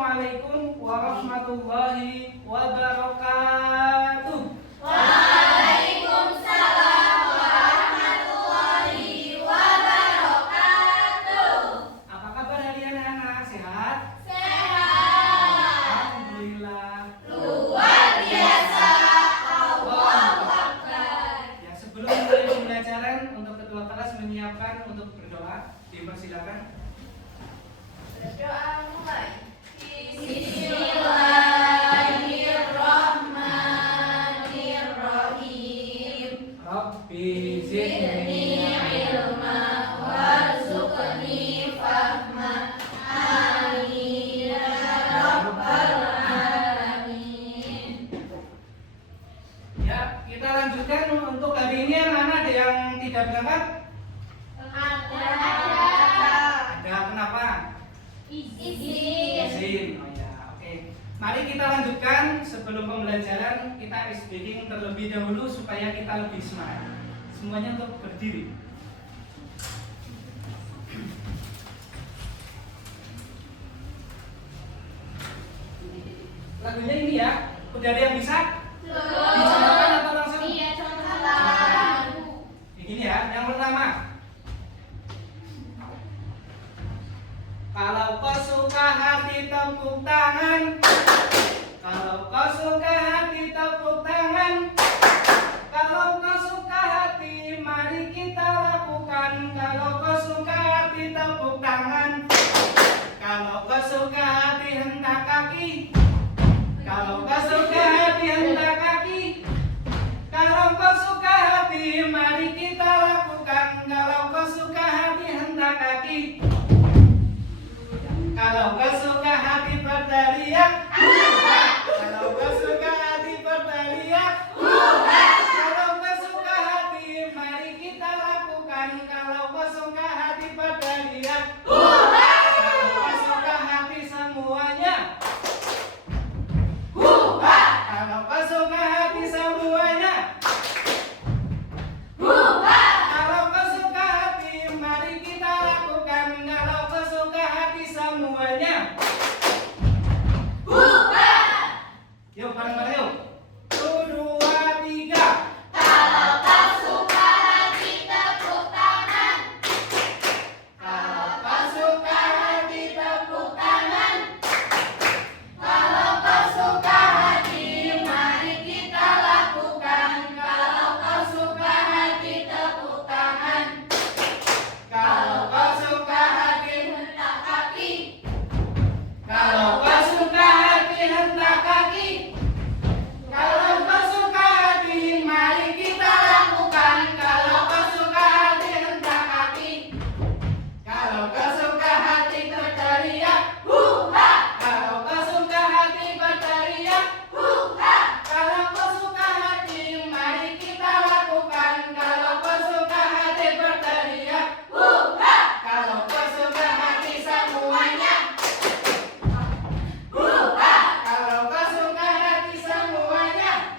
Assalamualaikum warahmatullahi wabarakatuh. Waalaikumsalam warahmatullahi wabarakatuh. Apa kabar hari anak-anak? Sehat? Sehat. Alhamdulillah. Luar biasa. Allahu Akbar. Ya, sebelum mulai pembelajaran untuk ketua kelas menyiapkan untuk berdoa, dipersilakan. Berdoa mulai. Bismillahirrahmanirrahim. Rabbi Zidni ilma warzuqni fahma. Amin ya rabbal alamin. Ya, kita lanjutkan untuk hari ini anak-anak ada yang tidak berangkat? Ada, kenapa? Izin. Oh ya, oke. Mari kita lanjutkan. Sebelum pembelajaran kita speaking terlebih dahulu supaya kita lebih semangat. Semuanya untuk berdiri. Lagunya ini ya. Udah ada yang bisa? Dicontohkan atau langsung? Begini ya. Yang pertama. Kalau kau suka hati tepuk tangan. Kalau kau suka hati tepuk tangan. Kalau kau suka hati mari kita lakukan. Kalau kau suka hati tepuk tangan. Kalau kau suka hati hentak kaki. Kalau kau suka hati hentak kaki. Kalau kau suka hati mari kita lakukan. Kalau kau suka hati hentak kaki. Kalau kau suka hati berteriak, kalau kau suka hati berteriak, kalau kau suka hati mari kita lakukan. Kalau kau suka hati berteriak, kalau kau suka hati semuanya, kalau kau suka hati semuanya, kalau kau suka hati mari kita lakukan. Kalau kau suka hati semuanya, yuk bareng-bareng yuk. 1, 2, 3. Kalau kau suka hati tepuk tangan. Kalau kau suka hati tepuk tangan. Kalau kau suka hati mari kita lakukan. Kalau kau suka hati tepuk tangan. Kalau kau suka hati, Hentak kaki. kalau kau suka hati hentak kaki. Kalau kau suka hati mari kita lakukan. Kalau kau suka hati hentak kaki. Kalau kau suka hati berteriak, kalau kau suka hati berteriak. Kalau kau suka hati mari kita lakukan. Kalau kau suka hati berteriak. Kalau kau suka hati semuanya. Kalau kau suka hati semuanya.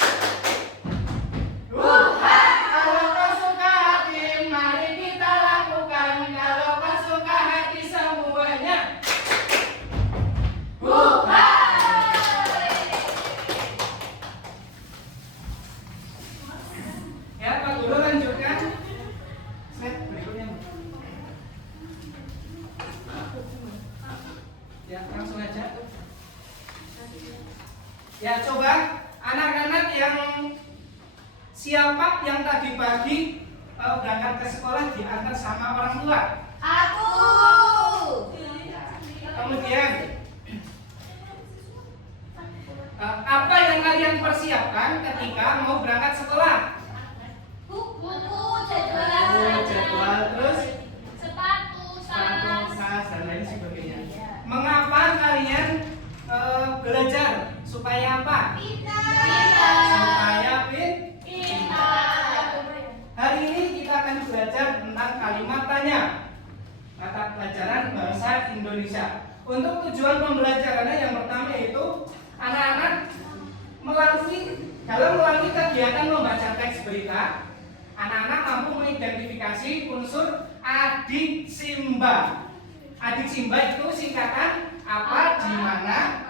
Kalau kau suka hati mari kita lakukan. Kalau kau suka hati semuanya. Ya, Pak Guru lanjutkan. Slide berikutnya. Ya, langsung aja. Ya, coba anak-anak yang siapa yang tadi pagi berangkat ke sekolah diantar sama orang tua. Aku. Kemudian apa yang kalian persiapkan ketika mau berangkat sekolah? Buku, Jadwal, terus sepatu, sepatu, tas, dan lain sebagainya. Mengapa kalian belajar? Supaya apa? Supaya pintar. Hari ini kita akan belajar tentang kalimat tanya. Mata pelajaran bahasa Indonesia. Untuk tujuan pembelajarannya yang pertama yaitu anak-anak dalam melalui kegiatan membaca teks berita, anak-anak mampu mengidentifikasi unsur adik simba. Adik simba itu singkatan apa, di mana,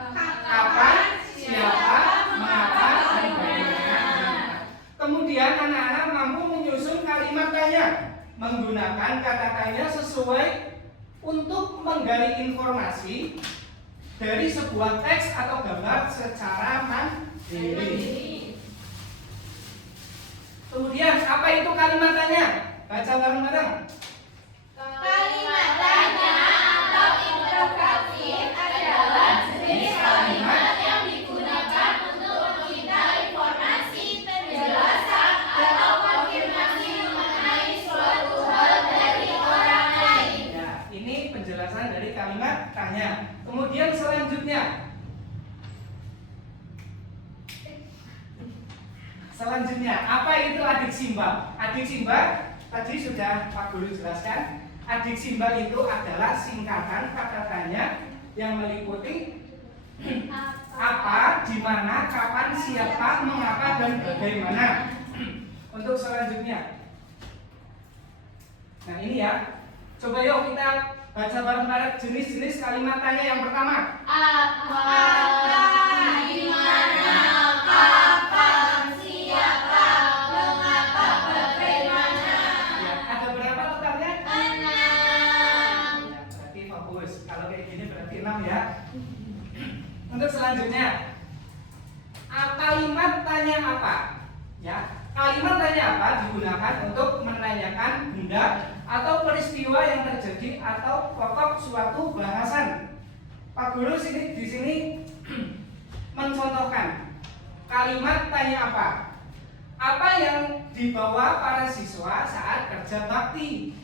dan kata tanya sesuai untuk menggali informasi dari sebuah teks atau gambar secara mandiri. Kemudian apa itu kalimat tanya? Baca bareng-bareng. Kalimat tanya atau interrogatif adalah jenis kalimat yang digunakan untuk meminta informasi, penjelasan, atau konfirmasi mengenai suatu hal dari orang lain. Ya, ini penjelasan dari kalimat tanya. Kemudian selanjutnya, apa itu adik simbal? Adik simbal tadi sudah Pak Guru jelaskan. Adik simbal itu adalah singkatan kata tanya yang meliputi apa, di mana, kapan, siapa, mengapa, dan bagaimana. Untuk selanjutnya, nah ini ya, coba yuk kita baca bareng-bareng jenis-jenis kalimat tanya yang pertama. Apa, di mana, kapan, siapa, mengapa, bagaimana. Ya, ada berapa totalnya? 6. Ya, berarti fokus. Kalau kayak gini berarti 6 ya. Untuk selanjutnya, kalimat tanya apa? Ya, kalimat tanya apa digunakan untuk menanyakan benda atau peristiwa yang terjadi atau pokok suatu bahasan. Pak Guru di sini mencontohkan kalimat tanya apa? Apa yang dibawa para siswa saat kerja bakti?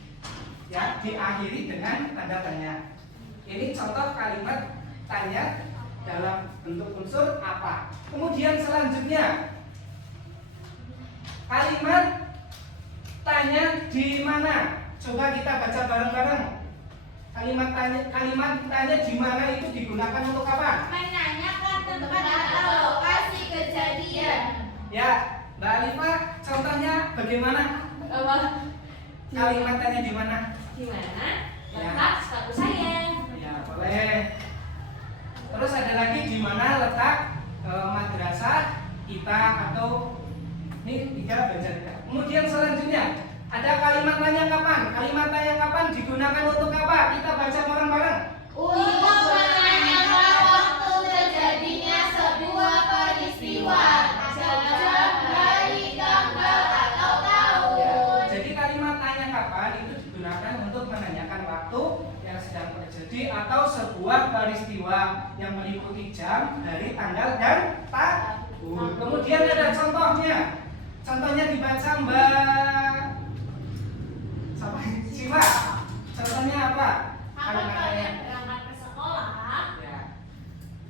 Ya, diakhiri dengan tanda tanya. Ini contoh kalimat tanya dalam bentuk unsur apa. Kemudian selanjutnya, kalimat tanya di mana? Coba kita baca bareng-bareng. Kalimat tanya di mana itu digunakan untuk apa? Menanyakan tempat atau lokasi kejadian. Ya, Mbak Alifah, contohnya bagaimana? Kalimat tanya di mana? Di mana Ya. letak sepatu saya? Ya, boleh. Terus ada lagi di mana letak madrasah kita atau ini 3 baca. Kemudian selanjutnya ada kalimat tanya kapan. Kalimat tanya kapan digunakan untuk apa? Kita baca bareng-bareng. Untuk menanyakan waktu terjadinya sebuah peristiwa, jam, hari, tanggal, atau tahun. Ya, jadi kalimat tanya kapan itu digunakan untuk menanyakan waktu yang sedang terjadi atau sebuah peristiwa yang meliputi jam, hari, tanggal, dan tahun. Kemudian ada contohnya. Contohnya dibaca Mbak Siva. Contohnya apa? Kapan kalian berangkat ke sekolah? Ya.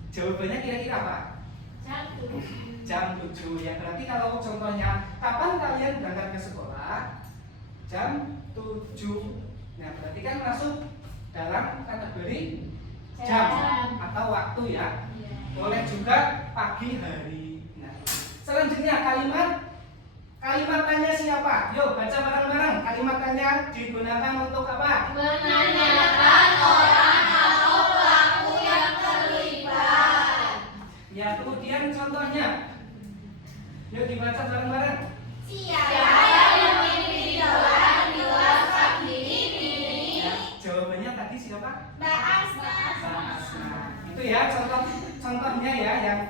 Jawabannya kira-kira apa? Jam 7 ya. Berarti kalau contohnya kapan kalian berangkat ke sekolah? Jam 7. Nah, berarti kan masuk dalam kategori jam atau waktu ya. Boleh juga pagi hari. Nah, selanjutnya kalimat tanya siapa? Yuk baca bareng-bareng. Kalimat tanya digunakan untuk apa? Menanyakan orang atau pelaku yang terlibat. Ya, kemudian contohnya. Yuk dibaca bareng-bareng. Siapa yang memimpin doa di kelas pagi ini? Ya, jawabannya tadi siapa? Mbak Asna. Nah, itu ya contohnya ya yang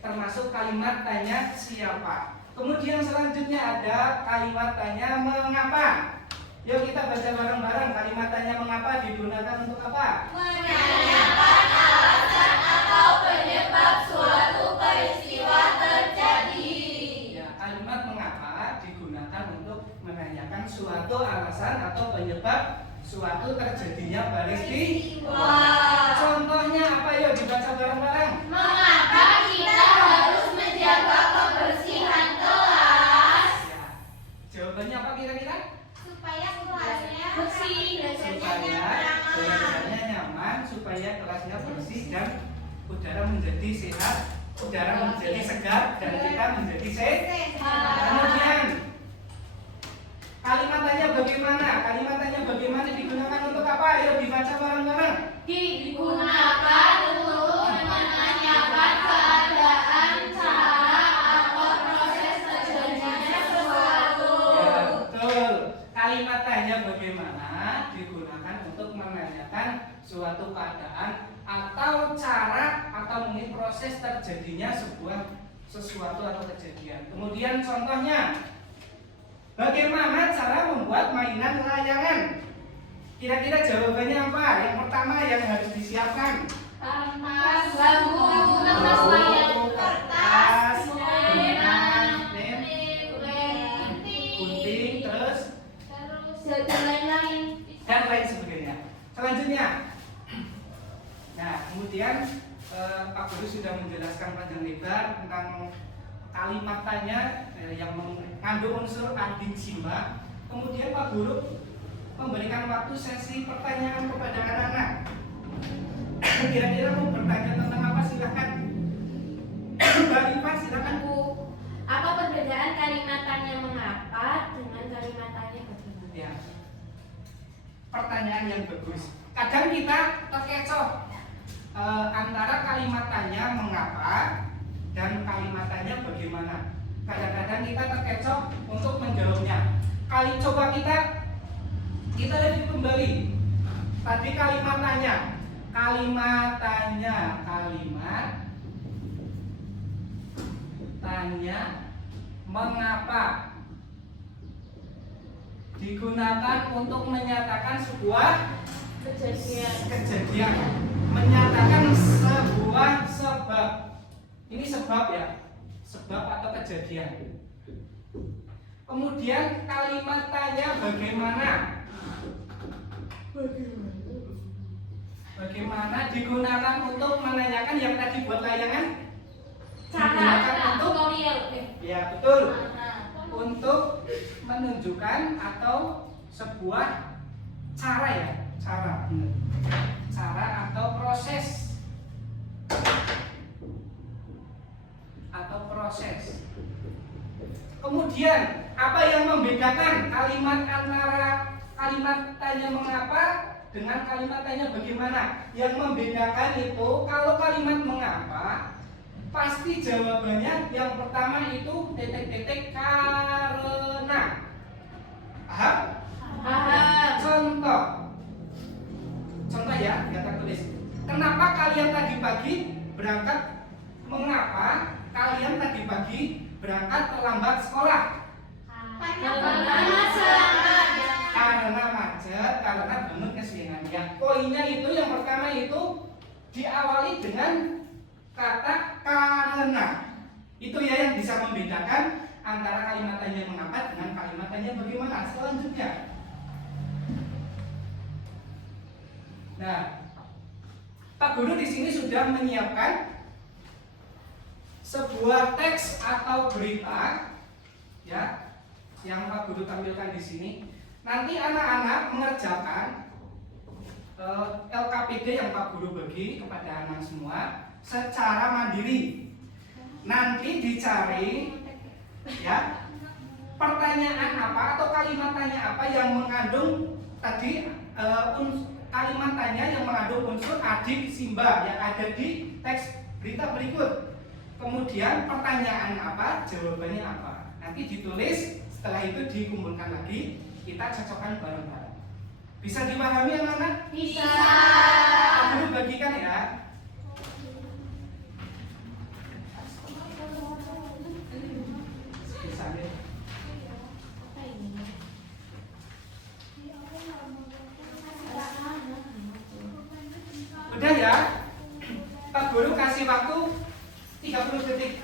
termasuk kalimat tanya siapa. Kemudian selanjutnya ada kalimat tanya mengapa. Yuk kita baca bareng-bareng. Kalimat tanya mengapa digunakan untuk apa? Menanyakan alasan atau penyebab suatu peristiwa terjadi. Ya, kalimat mengapa digunakan untuk menanyakan suatu alasan atau penyebab suatu terjadinya peristiwa. Contohnya apa? Yuk dibaca bareng-bareng. Mengapa kita harus menjaga kebersihan kelas? Ya, jawabannya apa kira-kira? Supaya kelasnya bersih, Supaya belajarnya nyaman, supaya kelasnya bersih dan udara menjadi sehat, udara menjadi segar dan kita menjadi sehat. Kemudian kalimat tanya bagaimana? Kalimat tanya bagaimana digunakan untuk apa? Ayo dibaca bareng-bareng. digunakan untuk menanyakan keadaan, cara, atau proses terjadinya sesuatu. Ya, betul. Kalimat tanya keadaan atau cara atau mungkin proses terjadinya sesuatu atau kejadian. Kemudian contohnya, bagaimana cara membuat mainan layangan? Kira-kira jawabannya apa? Yang pertama yang harus disiapkan. Kertas, bambu, kertas layar, kertas, gunting, terus dan lain-lain. dan lain sebagainya. Selanjutnya, nah kemudian Pak Guru sudah menjelaskan panjang lebar tentang kalimat tanya yang mengandung unsur ading simba. Kemudian Pak Guru memberikan waktu sesi pertanyaan kepada anak-anak. Kira-kira mau bertanya tentang apa? Silahkan. Mbak Rifa, silahkan. Apa perbedaan kalimat tanya mengapa dengan kalimat tanya bagaimana? Ya. Pertanyaan yang bagus. Kadang kita terkecoh antara kalimat tanya mengapa dan kalimat tanya bagaimana. Kadang-kadang kita terkecoh untuk menjawabnya. Coba kita review kembali. Tadi kalimat tanya mengapa digunakan untuk menyatakan sebuah kejadian, menyatakan sebuah sebab. Ini sebab ya, sebab atau kejadian. Kemudian kalimat tanya bagaimana? Bagaimana digunakan untuk menanyakan yang tadi buat layangan? Digunakan untuk ya betul, untuk menunjukkan atau sebuah cara ya, cara atau proses Kemudian apa yang membedakan kalimat antara kalimat tanya mengapa dengan kalimat tanya bagaimana? Yang membedakan itu kalau kalimat mengapa pasti jawabannya yang pertama itu titik-titik karena. Paham? Contoh ya, kita tulis. Kenapa kalian tadi pagi berangkat? Mengapa kalian tadi pagi berangkat terlambat sekolah? Karena macet, karena bangun kesiangan. Ya, poinnya itu yang pertama itu diawali dengan kata karena. Itu ya yang bisa membedakan antara kalimat tanya mengapa dengan kalimat tanya bagaimana. Selanjutnya, nah, Pak Guru di sini sudah menyiapkan sebuah teks atau berita, ya, yang Pak Guru tampilkan di sini. Nanti anak-anak mengerjakan LKPD yang Pak Guru bagi kepada anak semua secara mandiri. Nanti dicari ya pertanyaan apa atau kalimat tanya apa yang mengandung tadi kalimat tanya yang mengandung unsur adik simba yang ada di teks berita berikut. Kemudian pertanyaan apa, jawabannya apa. Nanti ditulis, setelah itu dikumpulkan lagi, kita cocokkan bareng-bareng. Bisa dipahami anak-anak? Bisa. Aku bagikan ya. Bisa ya. Udah ya? Pak Guru kasih waktu 30 detik.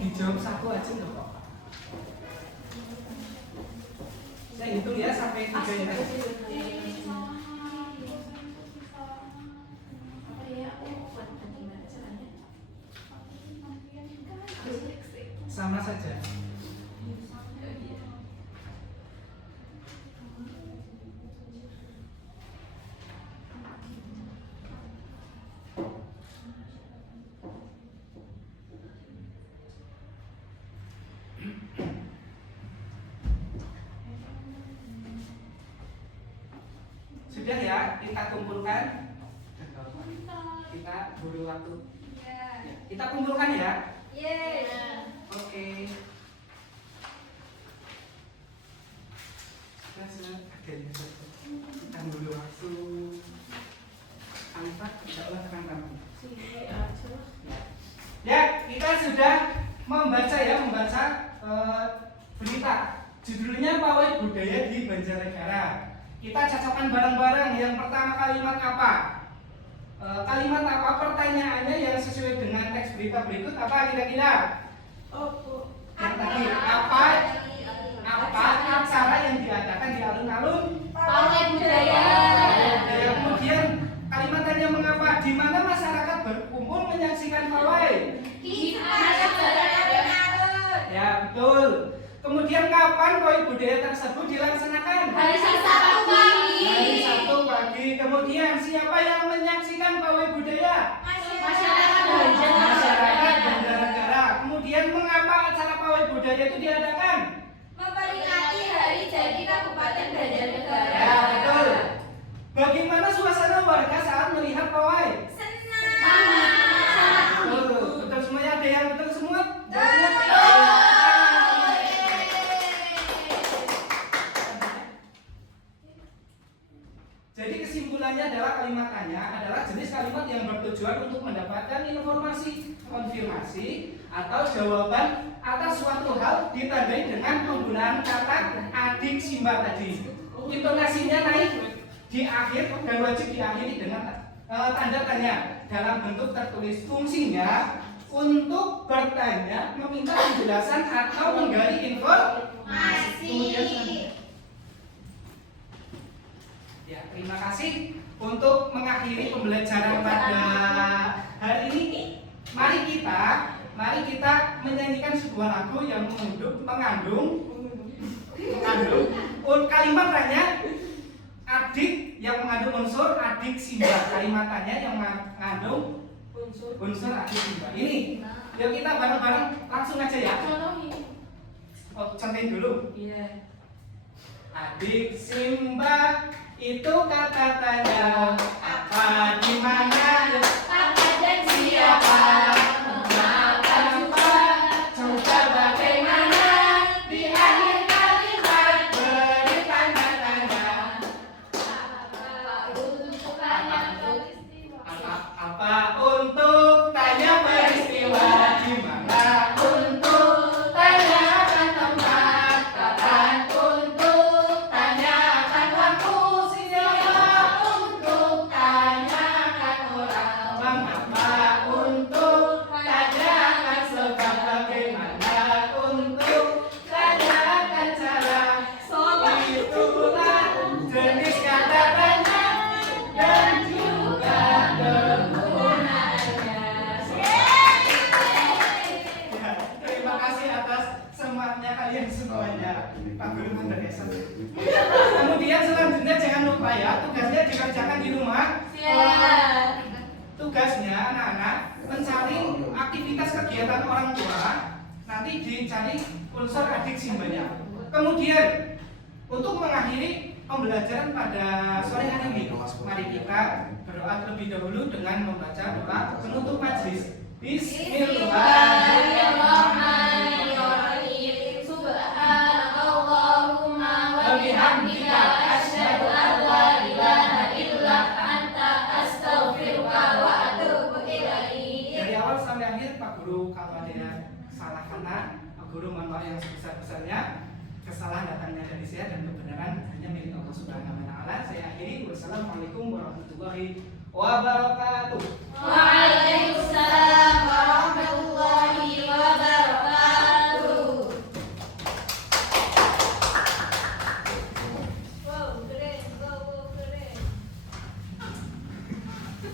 Dijawab satu aja nggak apa-apa. Saya hitung ya sampai 3 ya. Sama saja. Sudah ya, kita kumpulkan. Kita beri waktu. Ya, kita kumpulkan ya. Oke. Kita dulu masuk. Alifat, tidaklah tekan kamu. Ya, kita sudah membaca berita. Judulnya Pawai Budaya di Banjarnegara. Kita cocokkan bareng-bareng. Yang pertama kalimat apa? Kalimat apa? Pertanyaannya yang sesuai dengan teks berita berikut apa kira-kira? Yang tadi apa acara yang diadakan di alun-alun? Pawai budaya. Kemudian kalimatnya mengapa? Di mana masyarakat berkumpul menyaksikan pawai? Di alun-alun. Ya betul. Kemudian kapan pawai budaya tersebut dilaksanakan? Hari Sabtu pagi. Hari Sabtu pagi. Kemudian siapa yang menyaksikan pawai budaya? Masyarakat Banjarnegara. Kemudian mengapa acara pawai budaya itu diadakan? Memperingati hari jadi Kabupaten Banjarnegara. Ya betul. Bagaimana suasana warga saat melihat pawai? Senang. Betul semuanya. Ada yang betul semua? Jadi kesimpulannya adalah kalimatnya adalah jenis kalimat yang bertujuan untuk mendapatkan informasi, konfirmasi, atau jawaban atas suatu hal ditandai dengan penggunaan kata adik simba tadi. Intonasinya naik di akhir dan wajib diakhiri dengan tanda tanya dalam bentuk tertulis. Fungsinya untuk bertanya, meminta penjelasan atau menggali informasi. Ya, terima kasih untuk mengakhiri pembelajaran pada hari ini. Mari kita menyanyikan sebuah lagu yang mengandung kalimat tanya adik yang mengandung unsur adik simba. Kalimatnya yang mengandung unsur adik simba. Ini yuk kita bareng-bareng langsung aja ya. Oh, contohin dulu. Iya. Adik simba itu kata tanya apa di mana Apa dan siapa? mengapa coba bagaimana di akhir kalimat beri tanda tanya apa untuk tanya peristiwa di mana untuk tanyakan tempat kapan untuk tanyakan waktu siapa untuk tanyakan orang mengapa untuk tanyakan sebab bagaimana untuk tanyakan cara itulah jenis kata tanya dan juga kegunaannya. Ya, terima kasih atas semangatnya kalian semuanya. Pak Guru Mandar. Kemudian selanjutnya jangan lupa ya, tugasnya dikerjakan di rumah. Tugasnya anak-anak mencari aktivitas kegiatan orang tua, nanti dicari unsur adik simbanya. Kemudian untuk mengakhiri pembelajaran pada sore hari ini, mari kita berdoa terlebih dahulu dengan membaca doa penutup majelis. Bismillahirrahmanirrahim. Subhanallahumma wa bihamdika asyhadu an la ilaha illa anta astaghfiruka wa atubu ilaik. Dari awal sampai akhir Pak Guru kalau ada yang salah kata, Pak Guru mohon maaf yang sebesar-besarnya. Kesalahan datangnya dari saya dan kebenaran hanya milik Allah Subhanahu wa taala. Saya akhiri. Wassalamualaikum warahmatullahi wabarakatuh. Waalaikumsalam